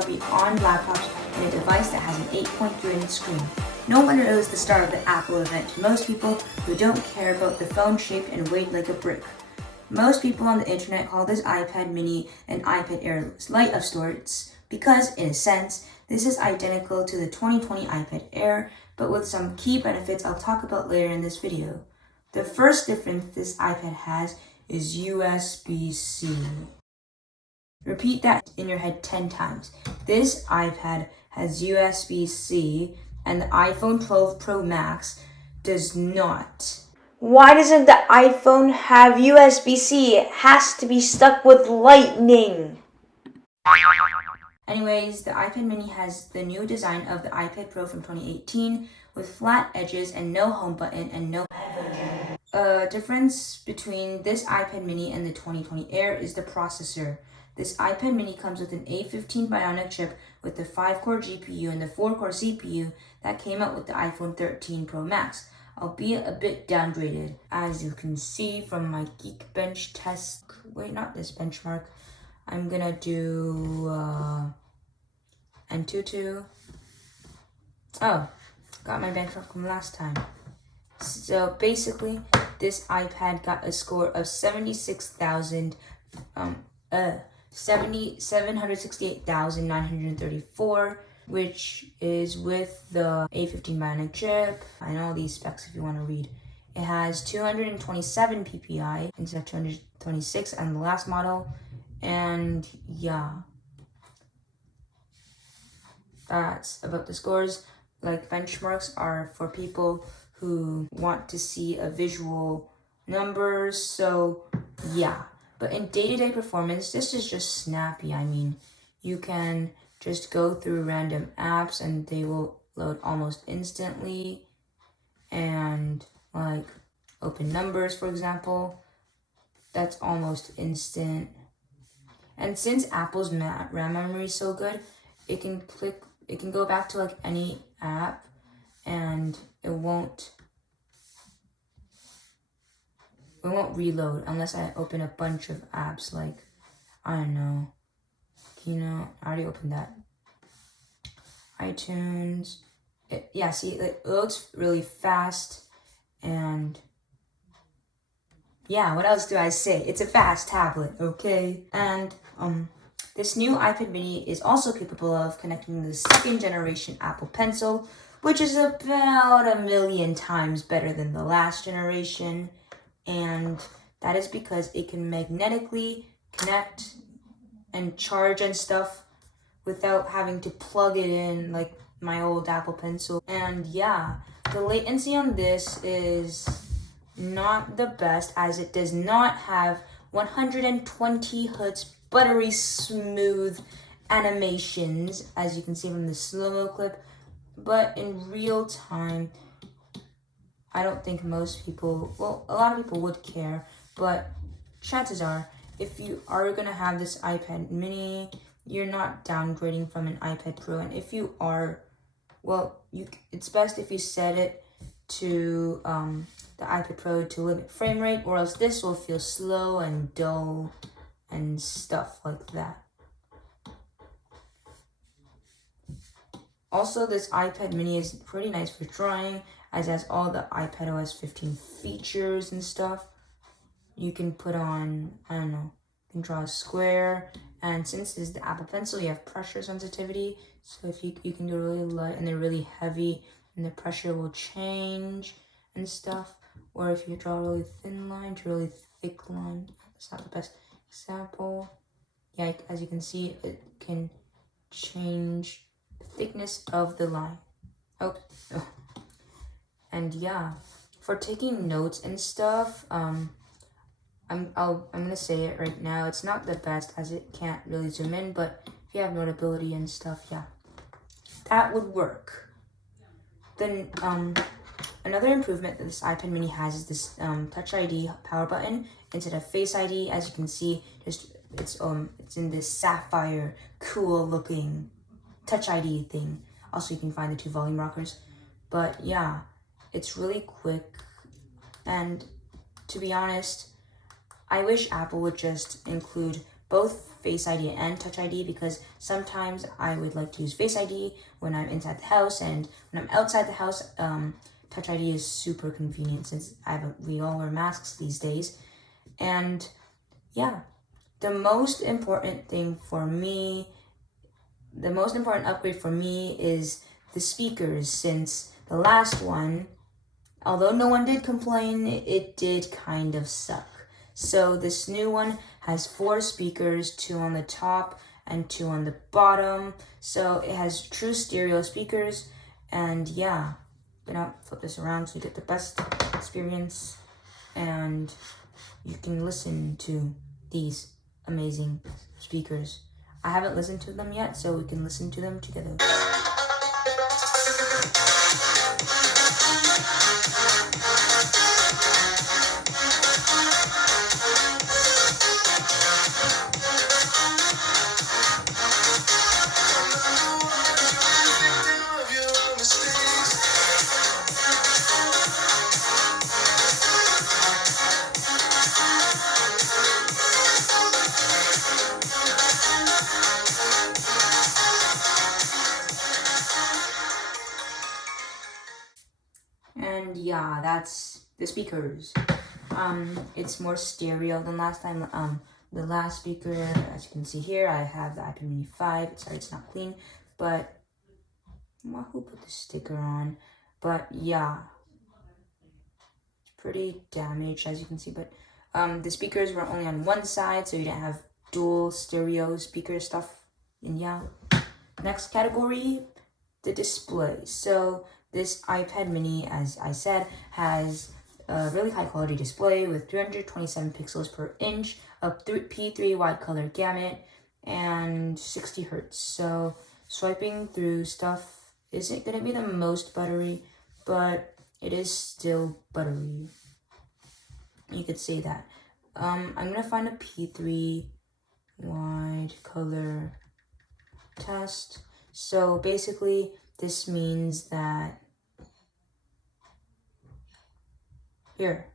power beyond laptops in a device that has an 8.3-inch screen. No wonder it was the star of the Apple event to most people who don't care about the phone shaped and weighed like a brick. Most people on the internet call this iPad mini an iPad Air Lite of sorts because, in a sense, this is identical to the 2020 iPad Air, but with some key benefits I'll talk about later in this video. The first difference this iPad has is USB-C. Repeat that in your head 10 times. This iPad has USB-C and the iPhone 12 Pro Max does not. Why doesn't the iPhone have USB-C? It has to be stuck with lightning. Anyways, the iPad mini has the new design of the iPad Pro from 2018 with flat edges and no home button and no headphone jack. A difference between this iPad mini and the 2020 Air is the processor. This iPad mini comes with an A15 Bionic chip with the 5-core GPU and the 4-core CPU that came out with the iPhone 13 Pro Max, albeit a bit downgraded. As you can see from my Geekbench test, wait, not this benchmark, I'm gonna do Antutu. Oh, got my benchmark from last time. So basically, this iPad got a score of 768,934, which is with the A15 Bionic chip. I know these specs if you want to read. It has 227 PPI instead of 226 on the last model. And yeah, that's about the scores. Like, benchmarks are for people who want to see a visual numbers. So yeah, but in day-to-day performance, this is just snappy. I mean, you can just go through random apps and they will load almost instantly. And like open numbers, for example, that's almost instant. And since Apple's RAM memory is so good, it can go back to like any app and it won't reload unless I open a bunch of apps like, I don't know, Keynote, I already opened that. iTunes, see, it loads really fast. And yeah, what else do I say? It's a fast tablet, okay? And this new iPad mini is also capable of connecting the second generation Apple Pencil, which is about 1,000,000 times better than the last generation. And that is because it can magnetically connect and charge and stuff without having to plug it in like my old Apple Pencil. And yeah, the latency on this is not the best, as it does not have 120 Hz buttery smooth animations, as you can see from the slow-mo clip. But in real time, I don't think most people, well, a lot of people would care, but chances are, if you are gonna have this iPad mini, you're not downgrading from an iPad Pro. And if you are, well, it's best if you set it to the iPad Pro to limit frame rate, or else this will feel slow and dull and stuff like that. Also, this iPad mini is pretty nice for drawing, as it has all the iPadOS 15 features and stuff. You can put on, I don't know, you can draw a square, and since this is the Apple Pencil, you have pressure sensitivity, so if you can do really light and they're really heavy, and the pressure will change and stuff. Or if you draw a really thin line to a really thick line, that's not the best example. Yeah, as you can see, it can change the thickness of the line. Oh. And yeah, for taking notes and stuff, I'm gonna say it right now. It's not the best, as it can't really zoom in, but if you have notability and stuff, yeah, that would work. Then another improvement that this iPad mini has is this Touch ID power button instead of Face ID. As you can see, it's in this sapphire, cool looking Touch ID thing. Also, you can find the 2 volume rockers. But yeah, it's really quick. And to be honest, I wish Apple would just include both Face ID and Touch ID because sometimes I would like to use Face ID when I'm inside the house, and when I'm outside the house, Touch ID is super convenient since we all wear masks these days. And yeah, the most important upgrade for me is the speakers, since the last one, although no one did complain, it did kind of suck. So this new one has 4 speakers, 2 on the top and 2 on the bottom. So it has true stereo speakers, and yeah, I'm gonna flip this around so you get the best experience, and you can listen to these amazing speakers. I haven't listened to them yet, so we can listen to them together. And yeah, that's the speakers. It's more stereo than last time. The last speaker, as you can see here, I have the iPad mini 5. Sorry, it's not clean, but who put the sticker on? But yeah, it's pretty damaged, as you can see. But the speakers were only on one side, so you didn't have dual stereo speaker stuff. And yeah, next category, the display. So this iPad mini, as I said, has a really high quality display with 327 pixels per inch, a P3 wide color gamut, and 60 hertz. So swiping through stuff isn't going to be the most buttery, but it is still buttery. You could say that. I'm going to find a P3 wide color test. So basically, this means that here,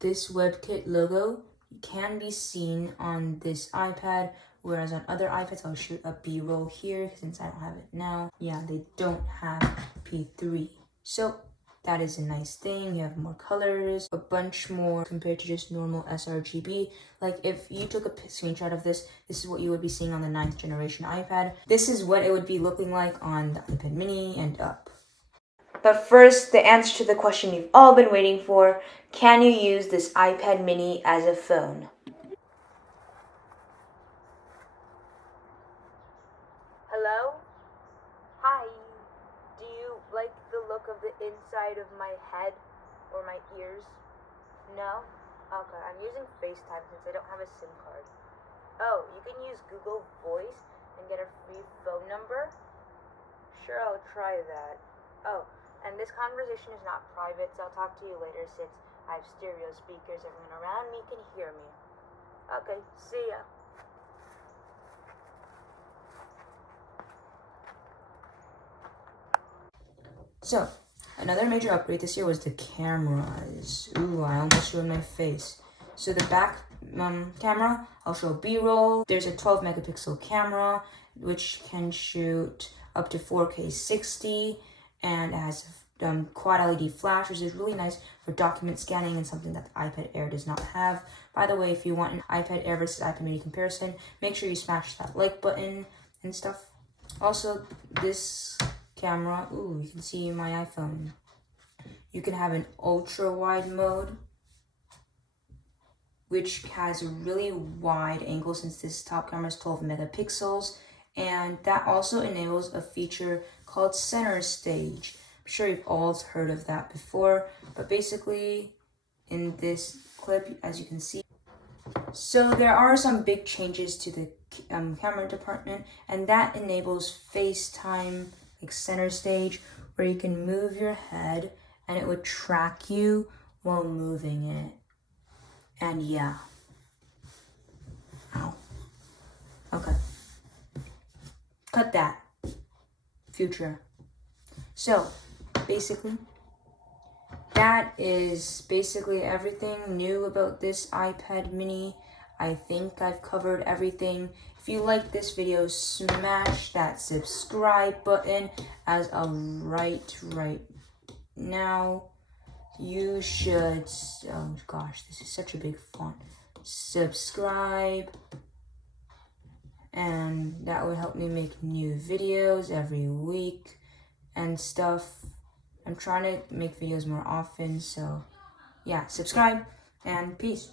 this WebKit logo can be seen on this iPad, whereas on other iPads, I'll shoot a B-roll here since I don't have it now. Yeah, they don't have P3. So that is a nice thing. You have more colors, a bunch more compared to just normal sRGB. Like if you took a screenshot of this, this is what you would be seeing on the 9th generation iPad. This is what it would be looking like on the iPad mini and up. But first, the answer to the question you've all been waiting for: can you use this iPad mini as a phone? Hello? Hi. Do you like the look of the inside of my head or my ears? No? Okay, I'm using FaceTime since I don't have a SIM card. Oh, you can use Google Voice and get a free phone number? Sure, I'll try that. Oh, and this conversation is not private, so I'll talk to you later since I have stereo speakers. Everyone around me can hear me. Okay, see ya. So, another major upgrade this year was the cameras. Ooh, I almost showed my face. So the back camera, I'll show B-roll. There's a 12 megapixel camera, which can shoot up to 4K 60, and it has quad LED flash, which is really nice for document scanning and something that the iPad Air does not have. By the way, if you want an iPad Air versus iPad mini comparison, make sure you smash that like button and stuff. Also, this camera, ooh, you can see my iPhone. You can have an ultra wide mode, which has a really wide angle since this top camera is 12 megapixels, and that also enables a feature called center stage. I'm sure you've all heard of that before, but basically in this clip, as you can see, so there are some big changes to the camera department, and that enables FaceTime, like center stage, where you can move your head and it would track you while moving it. And yeah. Ow. Okay. Cut that. Future. So, basically, that is basically everything new about this iPad mini. I think I've covered everything. If you like this video, smash that subscribe button as of right now. You should, oh gosh, this is such a big font. Subscribe, and that would help me make new videos every week and stuff. I'm trying to make videos more often, so yeah, subscribe and peace.